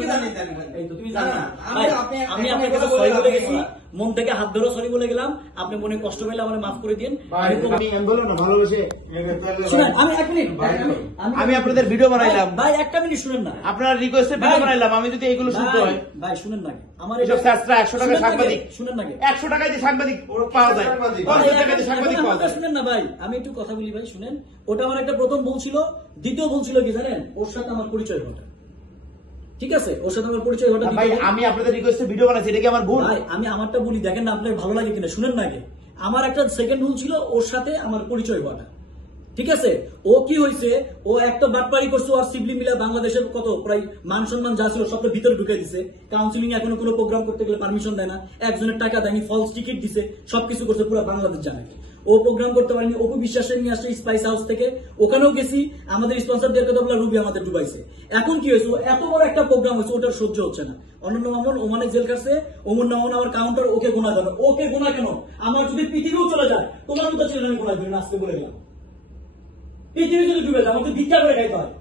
কি জানেন? এই তো তুমি জানো না। আমি আপনার কাছে সরি বলে গেছি, মন থেকে হাত ধরে সরি বলে গেলাম, আপনি মনে কষ্ট পেলে আমার মাফ করে দিন। আমি বললাম না ভালোবেসে শুনেন, আমি এক মিনিট, আমি আপনাদের ভিডিও বানাইলাম ভাই একটা মিনিট শুনেন না, আপনার রিকোয়েস্টে ভিডিও বানাইলাম, আমি যদি এইগুলো শুনতে হয় ভাই শুনেন না, আমার এসব শাস্ত্রা 100 টাকা সাংবাদিক, শুনেন না, 100 টাকায় দিয়ে সাংবাদিক পাওয়া যায়, 50 টাকায় দিয়ে সাংবাদিক পাওয়া যায়। শুনেন না ভাই, আমি একটু কথা বলি ভাই, শুনেন। ওটা আমার একটা প্রথম ভুল ছিল। দ্বিতীয় ভুল ছিল কি জানেন? ওর সাথে আমার পরিচয় ঘটা, ঠিক আছে? ওর সাথে আমার পরিচয় ঘটা। ভাই আমি আপনাদের রিকোয়েস্টে ভিডিও বানাইছি, এটা কি আমার ভুল? ভাই আমি আমারটা বলি, দেখেন না আপনার ভালো লাগে কিনা, শুনেন না আগে। আমার একটা সেকেন্ড ভুল ছিল ওর সাথে আমার পরিচয় ঘটা, ঠিক আছে? ও কি হয়েছে, ও একটা বাটপাড়ি করছে, আর সিবলি মিলে বাংলাদেশের কত প্রায় মান সম্মান যা ছিল সবটা ভিতরে ঢুকে দিছে। কাউন্সিলিং এখনো কোনো প্রোগ্রাম করতে গেলে পারমিশন দেয় না, একজনের টাকা দেয়নি, ফলস টিকিট দিছে, সবকিছু করছে, পুরো বাংলাদেশ জানে। ও প্রোগ্রাম করতে পারেনি, অপু বিশ্বাসের নিয়ে আসছে স্পাইস হাউস থেকে, ওখানেও গেছি, আমাদের স্পন্সর দেওয়ার কথা বলে রুবি আমাদের ডুবাইছে। এখন কি হয়েছে, এত বড় একটা প্রোগ্রাম হয়েছে, ওটার সহ্য হচ্ছে না। অনন্য মামুন ওমানে জেল কাটছে, ওমর নামন আমার কাউন্টার, ওকে গোনা যাবে। ওকে গোনা কেন? আমার যদি পৃথিবীও চলে যায়, তোমার মতো ছেলে আমি গোনা দিবেন, আসতে বলে গেলাম। পৃথিবী যদি ডুবে যায়, আমাকে ভিক্ষা করে খাইতে হয়,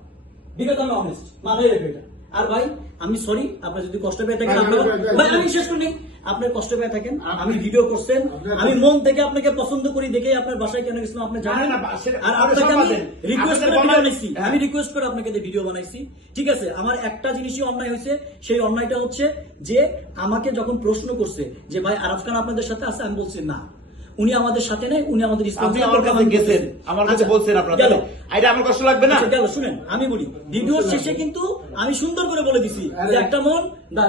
বিকজ আমি অনেস্ট, মাথায় রেখে এটা। আর ভাই আমি সরি, আপনার যদি কষ্ট পেয়ে থাকেন, ভাই আমি শেষ করি, আপনার কষ্ট পেয়ে থাকেন, আমি ভিডিও করছেন, আমি মন থেকে আপনাকে পছন্দ করি দেখে আপনার বাসায় কেন গেছিলাম আপনি জানেন। আর আপনাকে আমি রিকোয়েস্ট করে ভিডিও বানাইছি, আমি রিকোয়েস্ট করে আপনাকে ভিডিও বানাইছি, ঠিক আছে? আমার একটা জিনিসই অন্যায় হয়েছে, সেই অন্যায়টা হচ্ছে যে আমাকে যখন প্রশ্ন করছে যে ভাই আরাফ খান আপনাদের সাথে আছে, আমি বলছি না, উনি আমাদের সাথে নেই, উনি আমাদের আপনি আমার কাছে গেছেন, আমার কাছে বলছেন আপনারা, এটা আমার কষ্ট লাগবে না? গেল, শুনেন আমি বলি, ভিডিওর শেষে কিন্তু আমি সুন্দর করে বলে দিছি যে একটা মন,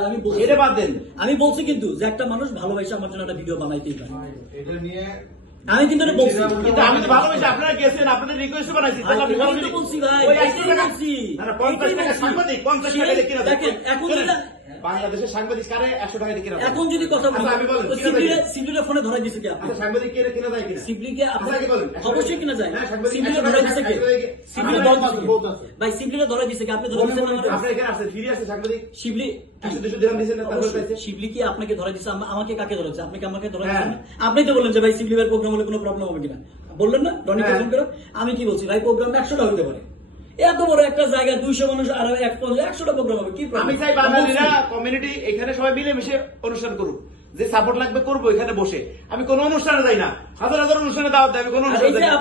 আমি বলছি এটা বাদ দেন, আমি বলছি কিন্তু যে একটা মানুষ ভালোবাসে আমার জন্য একটা ভিডিও বানাইতেই পারে, এটা নিয়ে আমি কিন্তু এটা বলছি। কিন্তু আমি তো ভালোবাসি, আপনারা গেছেন, আপনাদের রিকোয়েস্ট বানাইছি, তাহলে আপনি আমি বলছি ভাই, ওই 100 টাকা বলছি, না 50 টাকা সাংবাদিক, 50 টাকা দিয়ে কিনা দেখেন এখন বাংলাদেশের সাংবাদিক কারে 100 টাকা দিয়ে কিনা। এখন যদি কথা বলি, আমি বলেন সিবলিটা ফোনে ধরাই দিছে কি আপনি? সাংবাদিক কে কিনা যায় কিনা? সিবলিকে আপনাকে বলেন, অবশ্যই কিনা যায়, সিবলিটা ধরাই দিছে কি? সিবলি ভাই সিবলিটা ধরাই দিছে কি? আপনি ধরাই দিছেন না? আপনি এখানে আছে, ফিরে আছে সাংবাদিক শিবলি 200 দিলাম দিছেন না, তারপর পাইছে শিবলি কি আপনাকে ধরাই দিছে? আমাকে কাকে ধরেছে? আপনি কি আমাকে ধরাই দিছেন? আপনি তো বললেন যে ভাই শিবলি ভাই প্রোগ্রাম হলে কোনো প্রবলেম হবে কিনা, বললেন না? রনি প্রোগ্রাম করো, আমি কি বলছি ভাই প্রোগ্রাম 100টা হতে পারে, এত বড় একটা জায়গা 200 মানুষ আর 100টা প্রোগ্রাম হবে, কি আমি চাই বাঙালিরা কমিউনিটি এখানে সবাই মিলেমিশে অনুষ্ঠান করুক, যে সাপোর্ট লাগবে করবো এখানে বসে। আমি কোন অনুষ্ঠানে যাই না, হাজার হাজার অনুষ্ঠানে দাওয়াত দেয়, আমি কোন অনুষ্ঠানে যাই না।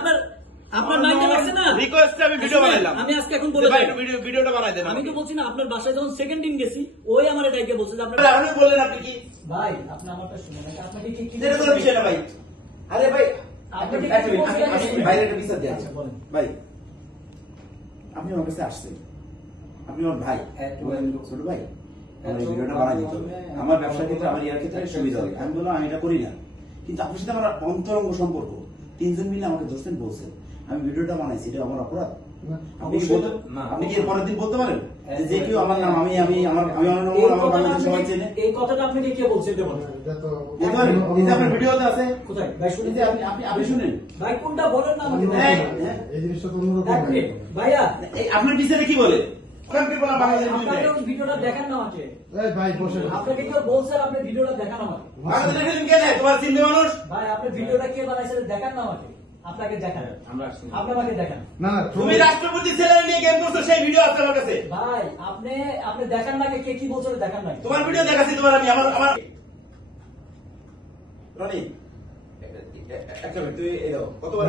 আপনার মাইন্ডে লাগছে না, রিকোয়েস্টে আমি ভিডিও বানাইলাম, আমি আজকে এখন বলে ভাই ভিডিওটা বানাই দেন। আমি তো বলছি না, আপনার বাসায় যখন সেকেন্ড দিন গেছি, ওই আমার এটাকে বলছে যে আপনার আপনি বললেন আপনি কি ভাই, আপনি আমারটা শুনুন, আপনাকে কি যেটা কোনো বিষয় না ভাই। আরে ভাই আপনি বাইরে একটা বিচার দেন, আচ্ছা বলেন ভাই আপনি আমার কাছে আসছেন, আপনি আমার ভাই, ছোট ভাই, আমার এই ভিডিওটা বানাই দিতে হবে, আমার ব্যবসার ক্ষেত্রে আমার ইয়ার ক্ষেত্রে সুবিধা হবে। আমি বললাম আমি এটা করি না, কিন্তু আপনার সাথে আমার অন্তরঙ্গ সম্পর্ক, 3 জন মিলে আমাকে ধরছেন, বলছেন আমি ভিডিওটা বানাইছি, এটা আমার অপরাধ? আপনি কি পরের দিন বলতে পারেন যে কেউ আমার নাম, আমি আমার সবাই চেনে, এই কথাটা আপনাকে কে বলছে? আপনার ভিডিওতে আছে কোথায় ভাই? শুনেন, আপনি শুনেন ভাই কোনটা বলেন না আমাকে, এই জিনিসটা তো অন্যরকম ভাইয়া আপনার পিছনে কি বলে ভিডিওটা দেখান না আমাকে, ভাই বসে আপনাকে কেউ বলছেন, আপনি ভিডিওটা দেখান আমাকে, তোমার চিন্তা মানুষ ভাই আপনি ভিডিওটা কে বানাইছে দেখান না আমাকে, আপনাকে দেখান, আপনি আমাকে দেখান। না তুমি রাষ্ট্রপতি ছেলে নিয়ে গেম করছো, সেই ভিডিও আছে আমার কাছে ভাই, আপনি দেখান না, কে কি বলছে দেখান না, তোমার ভিডিও দেখাচ্ছি, তোমার আমি আমার রনি একটা মিনিট, তুই এলো কতবার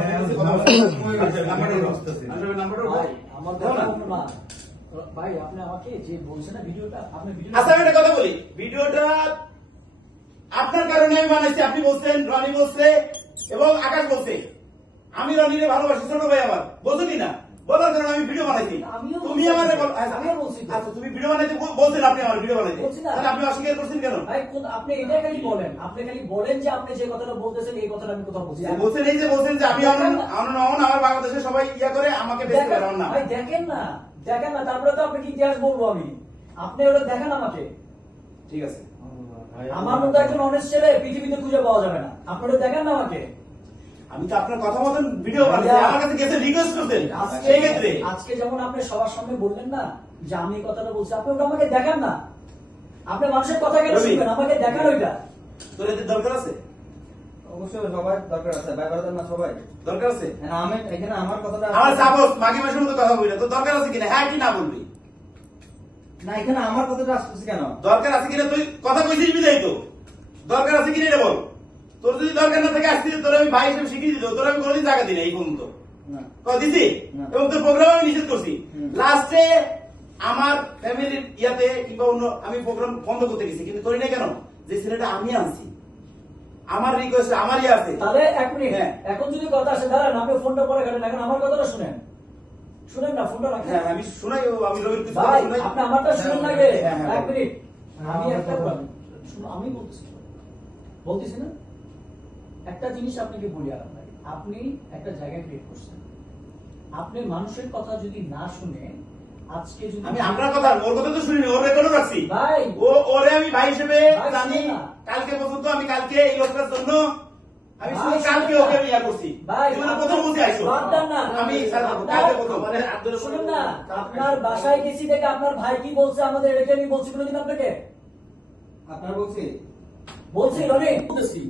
ভাই আপনি আমাকে যে বলছেন না ভিডিওটা, আপনি আচ্ছা আমি একটা কথা বলি, ভিডিওটা আপনার কারণে আমি বানাইছি, আপনি বলছেন, রনি বলছে এবং আকাশ বলছে, আমি রনিরে ভালোবাসি, ছোট ভাই আমার, বলছো কিনা? বলার কারণে আমি ভিডিও বানাইছি, তুমি আমার আচ্ছা তুমি ভিডিও বানাইতে বলছেন, আপনি আমার ভিডিও বানাইতে, তাহলে আপনি অস্বীকার করছেন কেন? ভাই আপনি এটা খালি বলেন, আপনি খালি বলেন যে আপনি যে কথাটা বলতেছেন এই কথাটা আমি কোথাও বলছি বলছেন, এই যে বলছেন যে আমি আমার বাংলাদেশে সবাই ইয়া করে আমাকে বেশি করে না। ভাই দেখেন না, তারপরে তো আপনি কি ইতিহাস বলবো আমি, আপনি ওটা দেখেন আমাকে, ঠিক আছে? আমার মতো একজন অনেস্ট ছেলে পৃথিবীতে খুঁজে পাওয়া যাবে না, আপনি ওটা দেখেন না আমাকে। আমি তো আপনার কথা মতন ভিডিও বানাইছি, আমার কাছে গেছে রিকোয়েস্ট করতেন, সেই ক্ষেত্রে আজকে যেমন আপনি সবার সামনে বললেন না যে আমি এই কথাটা বলছি, আপনি ওটা আমাকে দেখান না, আপনি মানুষের কথা কেন শুনবেন, আমাকে দেখান ওইটা। তোর এদের দরকার আছে? অবশ্যই সবাই দরকার আছে, ভাই ব্রাদার না সবাই দরকার আছে। আমি এখানে আমার কথাটা আমার সাপোজ বাকি মাসের মতো কথা বলি না, তো দরকার আছে কিনা, হ্যাঁ কি না বলবি? না এখানে আমার কথাটা আসতেছে কেন? দরকার আছে কিনা তুই কথা কইছিস বিদায় তো দরকার আছে কিনা এটা বল তোর যদি দরকার না থাকে আসতে তোর আমি ভাই হিসেবে শিখিয়ে দিত তোর আমি কোনোদিন জায়গা দিই না এই পর্যন্ত না। দিছি না। এবং তোর প্রোগ্রাম আমি নিষেধ করছি হুম। লাস্টে আমার ফ্যামিলির ইয়াতে কিংবা অন্য আমি প্রোগ্রাম বন্ধ করতে গেছি কিন্তু করি না কেন যে ছেলেটা আমি আনছি আমার রিকোয়েস্ট আমার ইয়ে আছে তাহলে এক মিনিট হ্যাঁ। এখন যদি কথা আসে দাঁড়ান আপনি ফোনটা পরে কাটেন এখন আমার কথাটা শুনেন শুনেন না ফোনটা রাখেন হ্যাঁ আমি শোনাই আমি রবির কিছু ভাই শোনাই। আপনি আমারটা শুনুন না গে হ্যাঁ, হ্যাঁ, এক মিনিট আমি হ্যাঁ, একটা বলেন। শুনুন আমি বলতেছি না একটা জিনিস আপনাকে বলি আর আপনাকে আপনি একটা জায়গা ক্রিয়েট করছেন আপনি মানুষের কথা যদি না শুনে আজকে যদি আমি আপনার কথা ওর কথা তো শুনিনি ওর রেকর্ডও রাখছি ভাই ওরে আমি ভাই হিসেবে ভাই, জানি শুনুন না। কালকে পর্যন্ত আমি কালকে এই লোকটার জন্য আমি ভাই, শুধু কালকে শুনুন না। ওকে আমি ইয়া করছি ভাই, জীবনে প্রথম বুঝে আইসো বাদ দেন না। আমি আপনার- কালকে প্রথম মানে আব্দুল শুনুন না আপনার বাসায় গেছি দেখে আপনার ভাই কি বলছে আমাদের এটাকে আমি বলছি কোনোদিন আপনাকে আপনার বলছি বলছি রনি বলতেছি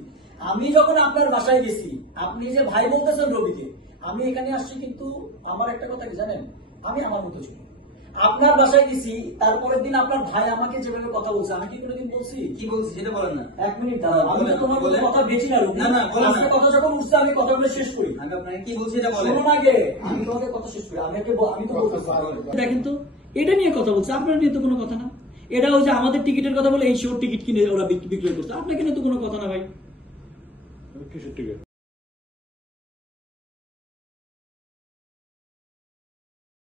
আমি যখন আপনার বাসায় গেছি আপনি যে ভাই বলতেছেন রবিকে আমি এখানে আসছি কিন্তু আমার একটা কথা কি জানেন আমি আমার মতো ছিল আপনার বাসায় গেছি তারপরের দিন আপনার ভাই আমাকে যেভাবে কথা বলছে আমি কি কোনোদিন বলছি কি বলছি সেটা বলেন না। এক মিনিট দাঁড়াও আমি তো তোমার কোনো বলেন। কথা বেছি না রবি না, না, বলেন না। আজকে কথা যখন উঠছে আমি কথাগুলো শেষ করি আমি আপনাকে কি বলছি এটা বলেন। শুনুন আগে আমি তোমাকে কথা শেষ করি আমি তো বলতেছি দেখেন তো এটা নিয়ে কথা বলছে আপনার নিয়ে তো কোনো কথা না এটা হচ্ছে আমাদের টিকিটের কথা বলে এই শোর টিকিট কিনে ওরা বিক্রয় করছে আপনাকে নিয়ে তো কোনো কথা না ভাই কিসের টিকিট